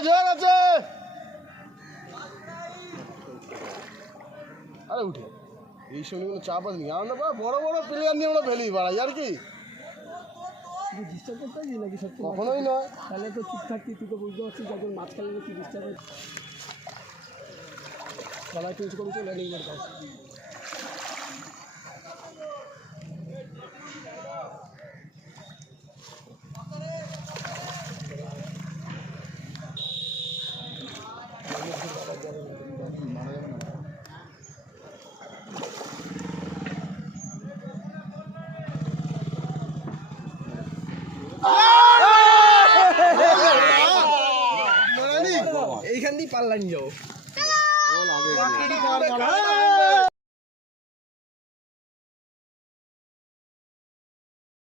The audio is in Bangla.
কাজ হয়ে গেছে। আরে উঠে এই সময় কোনো চাপ আছে নাকি? আমরা বড় বড় প্লেয়ার নিয়ে আমরা ফেলি বাড়াই আর কি, ডিস্টার্ব করতে হবে নাকি? সব কখনোই নয়। তাহলে তো চুপ থাকতি, তুই তো বুঝতে পারছিস যখন মাছ খেলে কি ডিস্টার্ব হচ্ছে। সবাই চেঞ্জ করে চলে নেই এর কাছে। এইখান দিয়ে পাল্লা নিয়ে যাও।